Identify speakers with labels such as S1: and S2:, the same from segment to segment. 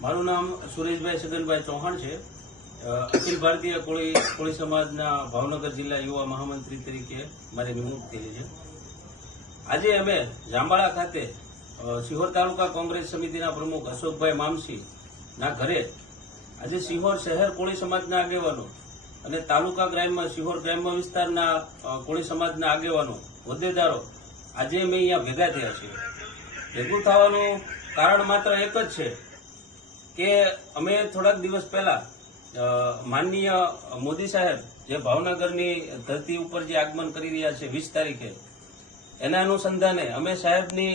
S1: મારું નામ સુરેશભાઈ સગનભાઈ ચૌહાણ છે. અખિલ ભારતીય કોળી કોળી સમાજના ભાવનગર જિલ્લા યુવા મહામંત્રી તરીકે મારી નિમણૂક થઈ છે. આજે અમે જાંબાળા ખાતે સિહોર તાલુકા કોંગ્રેસ સમિતિના પ્રમુખ અશોકભાઈ મામસીના ઘરે આજે સિહોર શહેર કોળી સમાજના આગેવાનો અને તાલુકા ગ્રામ્ય, સિહોર ગ્રામ્ય વિસ્તારના કોળી સમાજના આગેવાનો, હોદ્દેદારો આજે અમે અહીંયા ભેગા થયા છીએ. ભેગું થવાનું કારણ માત્ર એક જ છે કે અમે થોડાક દિવસ પહેલા માનનીય મોદી સાહેબ જે ભાવનગરની ધરતી ઉપર જે આગમન કરી રહ્યા છે વીસ તારીખે, એના અનુસંધાને અમે સાહેબની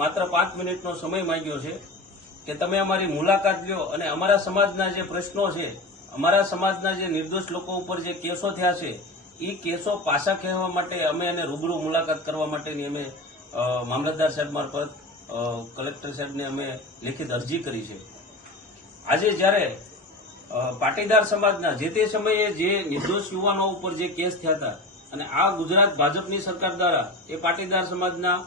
S1: માત્ર પાંચ મિનિટનો સમય માંગ્યો છે કે તમે અમારી મુલાકાત લ્યો અને અમારા સમાજના જે પ્રશ્નો છે, અમારા સમાજના જે નિર્દોષ લોકો ઉપર જે કેસો થયા છે, એ કેસો પાછા કહેવા માટે અમે એને રૂબરૂ મુલાકાત કરવા માટેની અમે મામલતદાર સાહેબ મારફત કલેક્ટર સાહેબને અમે લેખિત અરજી કરી છે. આજે જ્યારે પાટીદાર સમાજના જે તે સમયે જે નિર્દોષ યુવાનો ઉપર જે કેસ થયા હતા અને આ ગુજરાત ભાજપની સરકાર દ્વારા એ પાટીદાર સમાજના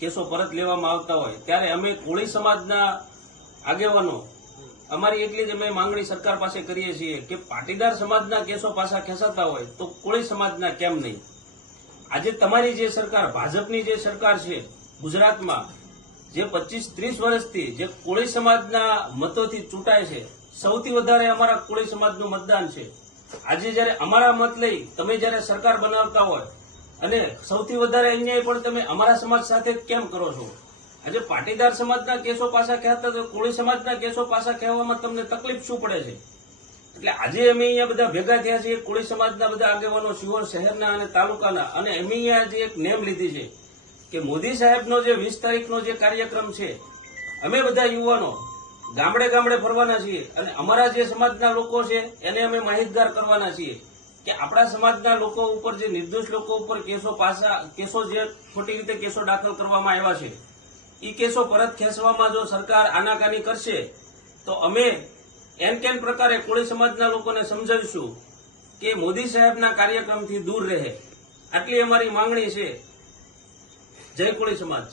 S1: કેસો પરત લેવામાં આવતા હોય, ત્યારે અમે કોળી સમાજના આગેવાનો અમારી એટલી જ અમે માંગણી સરકાર પાસે કરીએ છીએ કે પાટીદાર સમાજના કેસો પાછા ખેંચાતા હોય તો કોળી સમાજના કેમ નહીં? આજે તમારી જે સરકાર, ભાજપની જે સરકાર છે ગુજરાતમાં જે પચીસ ત્રીસ વર્ષથી જે કોળી સમાજના મતોથી ચૂંટાય છે, સૌથી વધારે અમારા કોળી સમાજનું મતદાન છે. આજે જ્યારે અમારા મત લઈ તમે જ્યારે સરકાર બનાવતા હોય, અને સૌથી વધારે અન્યાય પણ તમે અમારા સમાજ સાથે કેમ કરો છો? આજે પાટીદાર સમાજના કેસો પાછા કહેતા તો કોળી સમાજના કેસો પાછા કહેવામાં તમને તકલીફ શું પડે છે? એટલે આજે અમે અહીંયા બધા ભેગા થયા છીએ, કોળી સમાજના બધા આગેવાનો શિહોર શહેરના અને તાલુકાના, અને અમે અહીંયા આજે એક નેમ લીધી છે. કે મોદી સાહેબનો જે વીસ તારીખનો જે કાર્યક્રમ છે, અમે બધા યુવાનો ગામડે ગામડે ફરવાના છીએ અને અમારા જે સમાજના લોકો છે, એને અમે માહિતગાર કરવાના છીએ કે આપણા સમાજના લોકો ઉપર જે નિર્દોષ લોકો ઉપર કેસો પાછા કેસો જે ખોટી રીતે કેસો દાખલ કરવામાં આવ્યા છે એ કેસો પરત ખેંચવામાં જો સરકાર આનાકાની કરશે, તો અમે એન કેન પ્રકારે કોળી સમાજના લોકોને સમજાવીશું કે મોદી સાહેબના કાર્યક્રમથી દૂર રહે. આટલી અમારી માંગણી છે. જય કોળી સમાજ.